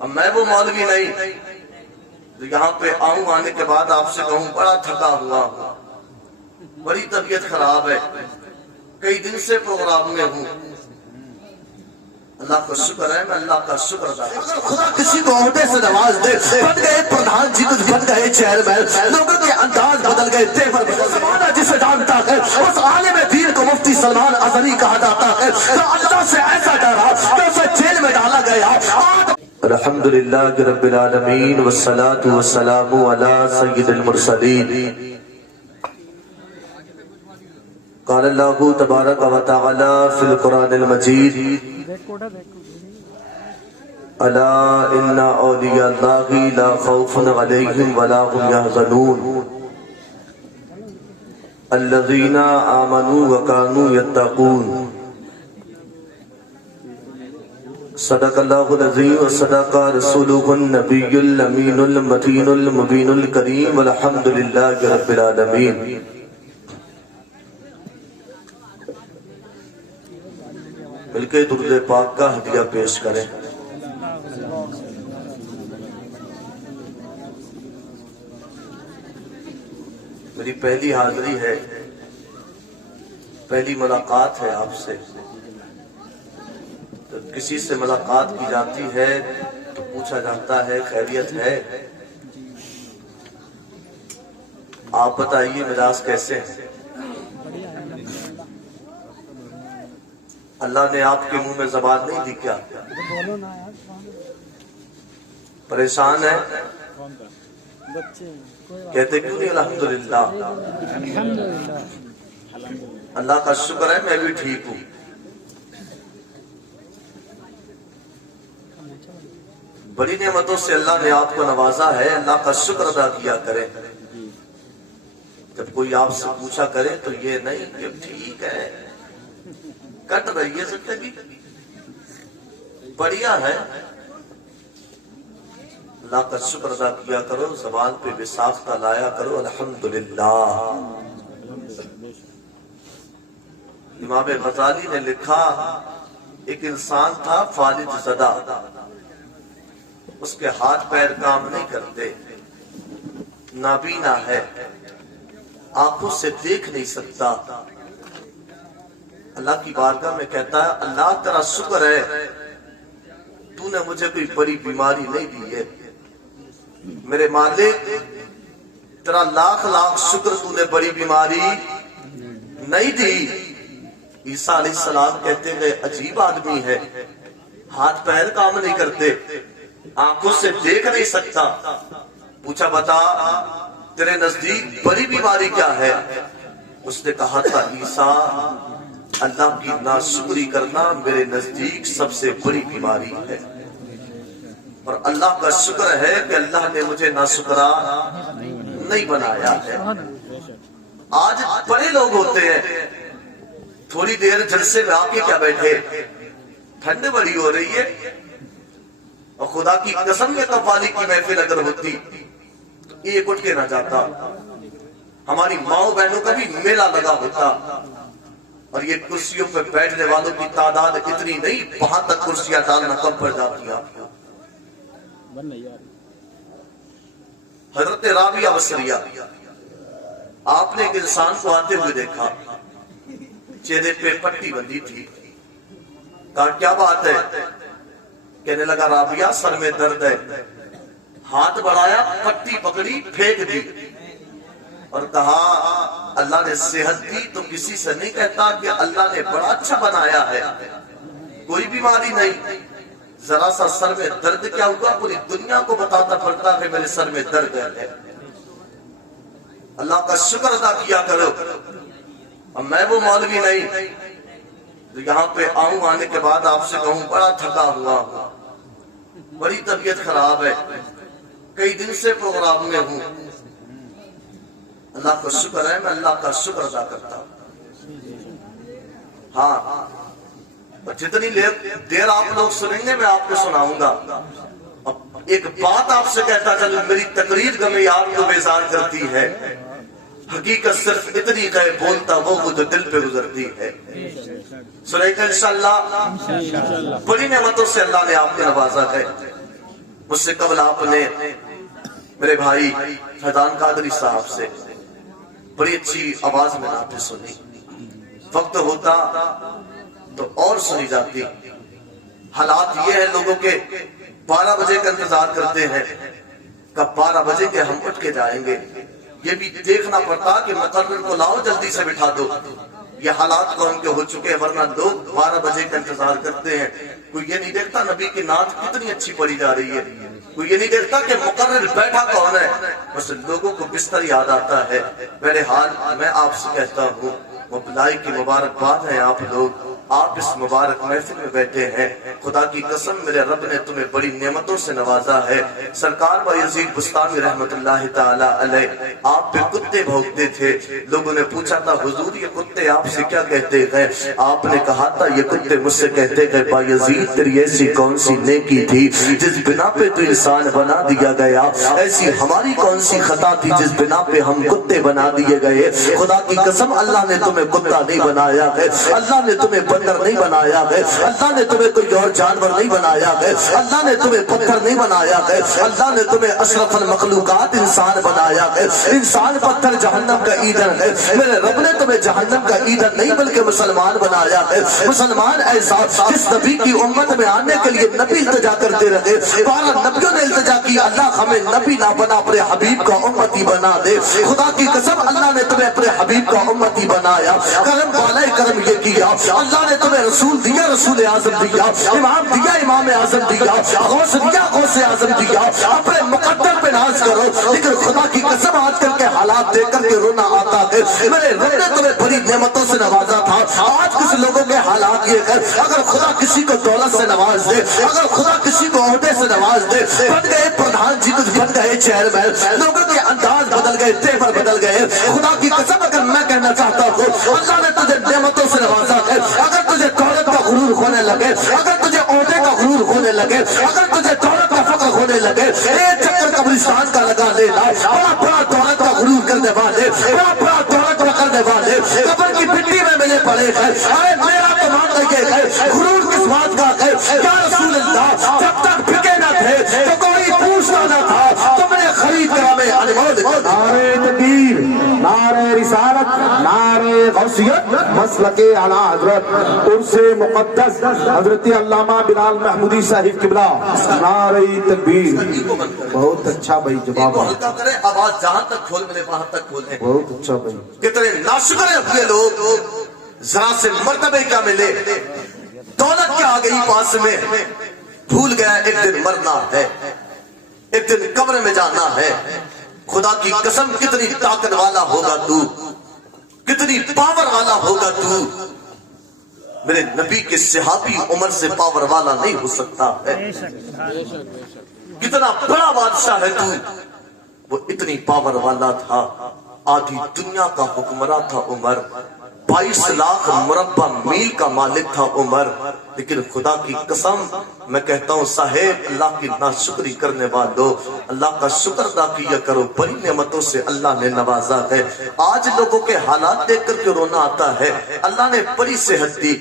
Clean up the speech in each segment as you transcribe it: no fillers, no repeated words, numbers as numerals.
اب میں وہ مولوی نہیں جو یہاں پہ آؤں، آنے کے بعد آپ سے کہوں بڑا تھکا ہوا ہوں، بڑی طبیعت خراب ہے، کئی دن سے پروگرام میں ہوں۔ اللہ کا شکر ہے، میں اللہ کا شکر ادا کرتا ہوں۔ خدا کسی کو عہدے سے نواز دے، بن گئے پردھان جی، کچھ بن گئے چیئرمین، لوگوں کے انداز بدل گئے، تیور بدل، زمانہ جسے جانتا ہے اس عالم دین کو مفتی سلمان ازہری کہا جاتا ہے، تو اللہ سے ایسا ڈرا کہ اسے جیل میں ڈالا گیا۔ الحمدللہ رب العالمین والصلاة والسلام علی سید المرسلین۔ قال اللہ تبارک و تعالی فی القرآن المجید الا ان اولیاء اللہ لا خوف علیہم ولا هم یحزنون الذین آمنوا وکانوا یتقون۔ صدق اللہ العظیم وصدق رسولہ النبی الامین المتین المبین الکریم والحمدللہ رب العالمین۔ مل کے درود پاک کا ہدیہ پیش کریں۔ میری پہلی حاضری ہے، پہلی ملاقات ہے آپ سے۔ تو کسی سے ملاقات کی جاتی ہے تو پوچھا جاتا ہے خیریت ہے؟ آپ بتائیے مزاج کیسے ہیں؟ اللہ نے آپ کے منہ میں زبان نہیں دی کیا؟ پریشان ہے؟ کہتے کیوں نہیں الحمدللہ؟ اللہ کا شکر ہے میں بھی ٹھیک ہوں۔ بڑی نعمتوں سے اللہ نے آپ کو نوازا ہے، اللہ کا شکر ادا کیا کریں۔ جب کوئی آپ سے پوچھا کرے تو یہ نہیں کہ ٹھیک ہے، کٹ رہی ہے زندگی، بڑھیا ہے، اللہ کا شکر ادا کیا کرو، زبان پہ بساختہ لایا کرو الحمدللہ۔ امام غزالی نے لکھا ایک انسان تھا فالج زدہ، اس کے ہاتھ پیر کام نہیں کرتے، نابینا ہے، آنکھوں سے دیکھ نہیں سکتا۔ اللہ کی بارگاہ میں کہتا ہے اللہ تیرا شکر ہے تو نے مجھے کوئی بڑی بیماری نہیں دی ہے، میرے مالک تیرا لاکھ لاکھ شکر تو نے بڑی بیماری نہیں دی۔ عیسیٰ علیہ السلام کہتے ہیں عجیب آدمی ہے، ہاتھ پیر کام نہیں کرتے، آنکھوں سے دیکھ نہیں سکتا، پوچھا بتا تیرے نزدیک بڑی بیماری کیا ہے؟ اس نے کہا تھا عیسیٰ اللہ کی ناشکری کرنا میرے نزدیک سب سے بڑی بیماری ہے، اور اللہ کا شکر ہے کہ اللہ نے مجھے ناشکرا نہیں بنایا ہے۔ آج بڑے لوگ ہوتے ہیں، تھوڑی دیر جلسے میں آ کے کیا بیٹھے، ٹھنڈ بڑی ہو رہی ہے، اور خدا کی قسم میں قوالی کی محفل اگر ہوتی ایک اٹھ کے نہ جاتا، ہماری ماؤں بہنوں کا بھی میلہ لگا ہوتا، اور یہ کرسیوں پہ بیٹھنے والوں کی تعداد اتنی نہیں، وہاں تک کرسیاں ڈالنا کم پڑ جاتی ہیں۔ حضرت رابعہ بصریہ، آپ نے ایک انسان کو آتے ہوئے دیکھا، چہرے پہ پٹی بندھی تھی، کہا کیا بات ہے؟ کہنے لگا رابعہ سر میں درد ہے، ہاتھ بڑھایا، پٹی پکڑی، پھینک دی، اور کہا اللہ نے صحت دی تو کسی سے نہیں کہتا کہ اللہ نے بڑا اچھا بنایا ہے، کوئی بیماری نہیں، ذرا سا سر میں درد کیا ہوا پوری دنیا کو بتاتا پھرتا کہ میرے سر میں درد ہے۔ اللہ کا شکر ادا کیا کرو۔ اب میں وہ مولوی نہیں جو یہاں پہ آؤں، آنے کے بعد آپ سے کہوں بڑا تھکا ہوا ہوں، بڑی طبیعت خراب ہے، کئی دن سے پروگرام میں ہوں۔ اللہ کا شکر ہے، میں اللہ کا شکر ادا کرتا ہوں۔ ہاں جتنی دیر آپ لوگ سنیں گے میں آپ کو سناؤں گا۔ اب ایک بات آپ سے کہتا چلو، میری تقریر گمی آپ کو بیزار کرتی ہے، حقیقت صرف اتنی کہ بولتا وہ جو دل پہ گزرتی ہے۔ سنیں گے انشاءاللہ، بڑی نعمتوں سے اللہ نے آپ کو نوازا ہے۔ مجھ سے قبل آپ نے میرے بھائی فیضان قادری صاحب سے بڑی اچھی آواز میں نعتیں سنی، وقت ہوتا تو اور سنی جاتی۔ حالات یہ ہے لوگوں کے 12 بجے کا انتظار کرتے ہیں، کب 12 بجے کے ہم اٹھ کے جائیں گے، یہ بھی دیکھنا پڑتا کہ مقرر کو لاؤ جلدی سے بٹھا دو۔ یہ حالات قوم کے ہو چکے ہیں، ورنہ لوگ 12 بجے کا انتظار کرتے ہیں۔ کوئی یہ نہیں دیکھتا نبی کی نعت کتنی اچھی پڑھی جا رہی ہے، کوئی یہ نہیں دیکھتا کہ مقرر بیٹھا کون ہے، بس لوگوں کو بستر یاد آتا ہے۔ میرے حال میں آپ سے کہتا ہوں، مبلائی کی مبارکباد ہے آپ لوگ، آپ اس مبارک محفل میں بیٹھے ہیں۔ خدا کی قسم میرے رب نے تمہیں بڑی نعمتوں سے نوازا ہے۔ سرکار بایزید بستانی رحمت اللہ تعالی علیہ آپ پہ کتے بھونکتے تھے، لوگوں نے پوچھا تھا حضور یہ کتے آپ سے کیا کہتے گئے؟ آپ نے کہا تھا یہ کتے مجھ سے کہتے گئے بایزید تیری ایسی کون سی نیکی تھی جس بنا پہ تو انسان بنا دیا گیا، ایسی ہماری کون سی خطا تھی جس بنا پہ ہم کتے بنا دیے گئے۔ خدا کی قسم اللہ نے تمہیں کتا نہیں بنایا ہے، اللہ نے تمہیں بندر نہیں بنایا ہے، اللہ نے تمہیں کوئی اور جانور نہیں بنایا ہے، اللہ نے تمہیں پتھر نہیں بنایا ہے، اللہ نے تمہیں اشرف المخلوقات انسان بنایا ہے۔ انسان پتھر جہنم کا ایندھن ہے، میرے رب نے تمہیں جہنم کا ایندھن نہیں بلکہ مسلمان بنایا ہے۔ مسلمان ایسا جس نبی کی امت میں آنے کے لیے نبی التجا کرتے رہے، 12 نبیوں نے التجا کی اللہ ہمیں نبی نہ بنا اپنے حبیب کا امتی بنا دے۔ خدا کی قسم اللہ نے تمہیں اپنے حبیب کا امتی بنایا، کرم بالائے کرم یہ کیا، اللہ نے تمہیں رسول دیا، رسول اعظم دیا، امام دیا، امام اعظم دیا، غوث دیا، غوث اعظم دیا۔ اپنے مقدر پہ ناز کرو، لیکن خدا کی قسم آج کل کے حالات دیکھ کر کے رونا آتا ہے۔ میرے رب نے تمہیں بڑی نعمتوں سے نوازا تھا، آج کچھ لوگوں کے حالات یہ ہے اگر خدا کسی کو دولت سے نواز دے، اگر خدا کسی کو عہدے سے نواز دے، بن گئے پردھان جی، کچھ بن گئے چیئرمین، لوگوں کے انداز بدل گئے، تیور بدل گئے۔ خدا کی قسم اگر میں کہنا چاہتا ہوں اللہ نے تجھے نعمتوں سے نوازا ہے، اگر تجھے دولت کا غرور ہونے لگے، اگر تجھے عہدے کا غرور ہونے لگے، اگر تجھے دولت کا فخر ہونے لگے، ایک چکر قبرستان کا لگا لینا، بڑا بڑا دولت کا غرور کرنے والے، بڑا بڑا دولت کا کرنے والے قبر کی مٹی میں ملے پڑے ہیں۔ ارے میرا تو ماننا یہ ہے غرور کس بات کا ہے؟ یا رسول اللہ جب تک بکے نہ تھے تو کوئی پوچھتا نہ تھا، تم نے خرید کر ہمیں انمول۔ نعرہ تکبیر، نعرہ رسالت، نعرہ غوثیت، مسلک اعلی حضرت عرس مقدس حضرت علامہ بلال محمودی صاحب قبلہ، نعرہ تکبیر۔ بہت اچھا بھائی جواب، ہلکا کریں آواز، جہاں تک کھول ملے وہاں تک کھولیں۔ بہت اچھا بھائی۔ کتنے ناشکر ہوئے لوگ، ذرا سے مرتبے کیا ملے، دولت کیا آ گئی پاس میں، بھول گیا ایک دن مرنا ہے، ایک دن قبر میں جانا ہے۔ خدا کی قسم کتنی طاقت والا ہوگا تو، کتنی پاور والا ہوگا تو، میرے نبی کے صحابی عمر سے پاور والا نہیں ہو سکتا ہے۔ کتنا بڑا بادشاہ ہے تو، وہ اتنی پاور والا تھا، آدھی دنیا کا حکمراں تھا عمر، 22 لاکھ مربع میل کا مالک تھا عمر۔ لیکن خدا کی قسم میں کہتا ہوں صاحب اللہ کی ناشکری کرنے والوں، اللہ کا شکر ادا کیا کرو، بڑی نعمتوں سے اللہ نے نوازا ہے۔ آج لوگوں کے حالات دیکھ کر کے رونا آتا ہے، اللہ نے بڑی صحت دی۔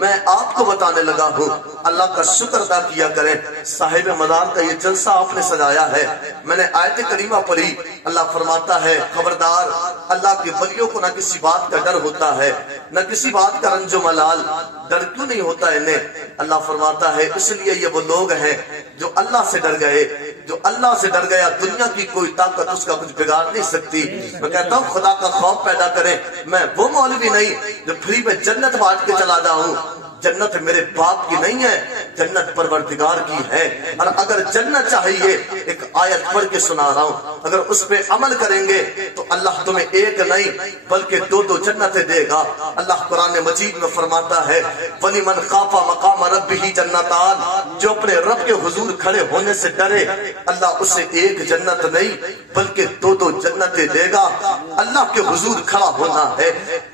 میں آپ کو بتانے لگا ہوں اللہ کا شکر ادا کیا کریں۔ صاحب مزار کا یہ جلسہ آپ نے سجایا ہے، میں نے آیت کریمہ پڑھی، اللہ فرماتا ہے خبردار اللہ کے ولیوں کو نہ کسی بات کا ڈر ہوتا ہے، نہ کسی بات کا رنج و ملال۔ ڈر کیوں نہیں ہوتا انہیں؟ اللہ فرماتا ہے اس لیے یہ وہ لوگ ہیں جو اللہ سے ڈر گئے، جو اللہ سے ڈر گیا دنیا کی کوئی طاقت اس کا کچھ بگاڑ نہیں سکتی۔ میں کہتا ہوں خدا کا خوف پیدا کریں۔ میں وہ مولوی نہیں جو فری میں جنت بانٹ کے چلا جاؤں، جنت میرے باپ کی نہیں ہے، جنت پروردگار کی ہے۔ اور اگر جنت چاہیے، ایک آیت پڑھ کے سنا رہا ہوں، اگر اس پہ عمل کریں گے تو اللہ تمہیں ایک نہیں بلکہ 2 جنتیں دے گا۔ اللہ قرآن مجید میں فرماتا ہے وَلِمَنْ خَافَ مَقَامَ رَبِّهِ جَنَّتَانِ، جو اپنے رب کے حضور کھڑے ہونے سے ڈرے اللہ اسے ایک جنت نہیں بلکہ 2 جنتیں دے گا۔ اللہ کے حضور کھڑا ہونا ہے،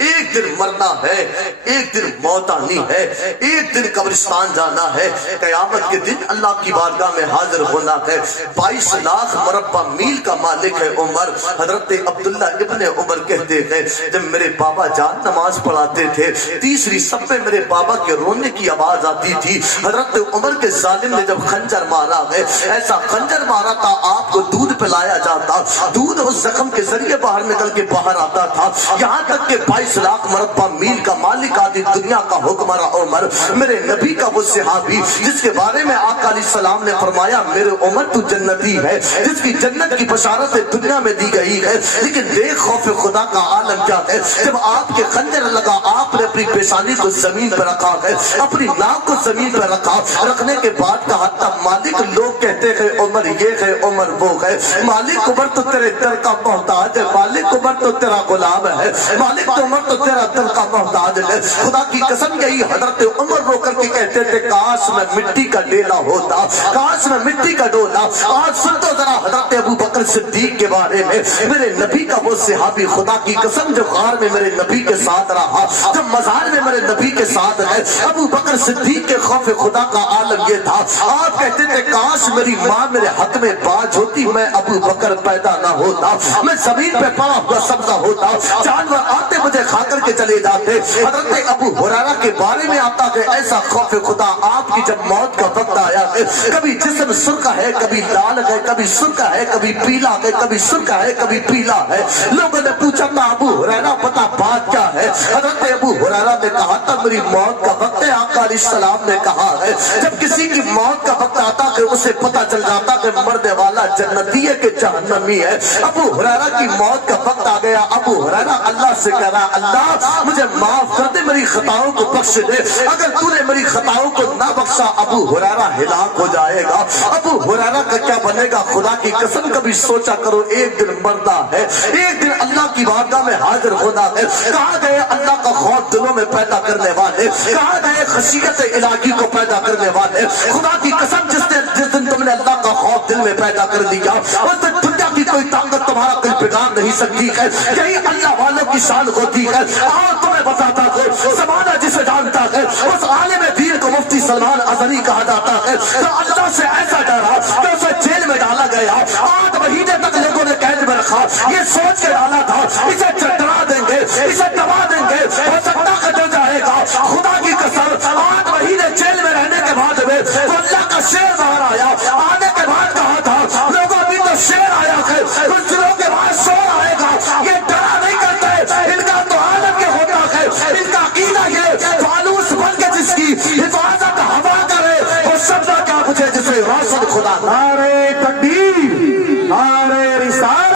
ایک دن مرنا ہے، ایک دن موت آنی ہے۔ ایک دن قبرستان جانا ہے، قیامت کے دن اللہ کی بارگاہ میں حاضر ہونا ہے۔ 22 لاکھ مربع میل کا مالک ہے عمر۔ حضرت عبداللہ ابن عمر کہتے ہیں جب میرے بابا جان نماز پڑھاتے تھے، تیسری صف میں میرے بابا کے رونے کی آواز آتی تھی۔ حضرت عمر کے ظالم نے جب خنجر مارا ہے، ایسا خنجر مارا تھا آپ کو دودھ پلایا جاتا، دودھ اس زخم کے ذریعے باہر نکل کے باہر آتا تھا، یہاں تک کہ 22 لاکھ مربع میل کا مالک آدھی دنیا کا حکمراں عمر، میرے نبی کا وہ صحابی جس کے بارے میں آقا علیہ السلام نے فرمایا میرے عمر تو جنتی ہے، جس کی جنت کی بشارت دنیا میں دی گئی ہے۔ لیکن دیکھ خوف خدا کا عالم کیا ہے، جب آپ کے خنجر لگا آپ نے اپنی پیشانی کو زمین پر رکھا ہے، اپنی ناک کو زمین پر رکھا، رکھنے کے بعد کہا تب مالک لوگ کہتے ہیں عمر یہ ہے عمر وہ ہے، مالک عمر تو تیرے در کا محتاج ہے، مالک عمر تو تیرا غلام ہے، مالک عمر تو تیرا در کا محتاج ہے۔ خدا کی قسم یہی حضرت عمر رو کر کے کہتے تھے کاش میں مٹی کا ڈیلا ہوتا، کاش میں مٹی کا ڈولا۔ آج سن تو ذرا حضرت ابو بکر صدیق کے بارے میں، میرے نبی کا وہ صحابی، خدا کی قسم جو غار میں میرے نبی کے ساتھ رہا، جب مزار میں میرے نبی کے ساتھ ہے، ابو بکر صدیق کے خوف خدا کا عالم یہ تھا، آپ کہتے تھے کاش میری ماں میرے حق میں باز ہوتی، میں ابو بکر پیدا نہ ہوتا، میں زمین پہ پڑا ہوا سبزہ ہوتا، جانور آتے مجھے کھا کر کے چلے جاتے۔ حضرت ابو ہریرہ کے بارے میں آتا ہے ایسا خوف خدا آپ کی جب موت کا وقت آیا ہے، کبھی جسم سرخ ہے کبھی لال ہے، کبھی سرخ ہے کبھی پیلا ہے، کبھی سرخ ہے کبھی پیلا ہے۔ لوگوں نے پوچھا تھا ابو ہریرہ پتا بات کیا ہے؟ حضرت ابو ہریرہ نے کہا تھا میری موت کا وقت ہے۔ آقا علیہ السلام نے کہا ہے جب کسی کی موت کا وقت آتا کہ اسے پتا چل جاتا کہ مرنے والا جنتی ہے کہ جہنمی ہے۔ ابو ہریرہ کی موت کا وقت آ گیا، ابو ہریرہ اللہ سے کہہ رہا اللہ مجھے معاف کر دے، میری خطاؤں کو بخش دے، اگر تو نے میری خطاؤں کو نہ بخشا ابو ہریرہ ہلاک ہو جائے گا۔ ابو ہریرہ کا کیا بنے گا؟ خدا کی قسم کبھی سوچا کرو ایک دن مرنا ہے، ایک دن اللہ کی بارگاہ میں حاضر ہونا ہے۔ کہاں گئے اللہ کا خوف دلوں میں پیدا کرنے والے؟ کہاں گئے خشیت الہی کو پیدا کرنے والے؟ خدا کی قسم جس دن تم نے اللہ کا خوف دل میں پیدا کر دیا اس دن دنیا کی کوئی طاقت تمہارا دل بگاڑ نہیں سکتی ہے۔ یہی اللہ والوں کی شان ہوتی ہے۔ اور تمہیں بتاتا ہے زمانہ جسے جانتا ہے اس عالم دین کو مفتی سلمان ازلی کہا جاتا ہے، تو اللہ سے ایسا ڈرا کہ اسے جیل میں ڈالا گیا، 8 مہینے تک لوگوں نے قید میں رکھا، یہ سوچ کے ڈالا تھا اسے ڈرا دیں گے، اسے دبا دیں گے، ہو سکتا کہ ڈر جائے گا۔ خدا کی قسم 8 مہینے جیل میں رہنے کے بعد میں تو اللہ کا شیر باہر آیا، آنے کے بعد کہا تھا لوگوں ابھی تو شیر آیا ہے، کچھ دنوں کے بعد شور آئے گا۔ یہ ڈرا نہیں کرتے، ان کا تو عالم کے ہوتا ہے، ان کا عقیدہ یہ فانوس بن کے جس کی حفاظت ہوا کرے وہ سب کا کیا مجھے جسے روشن خدا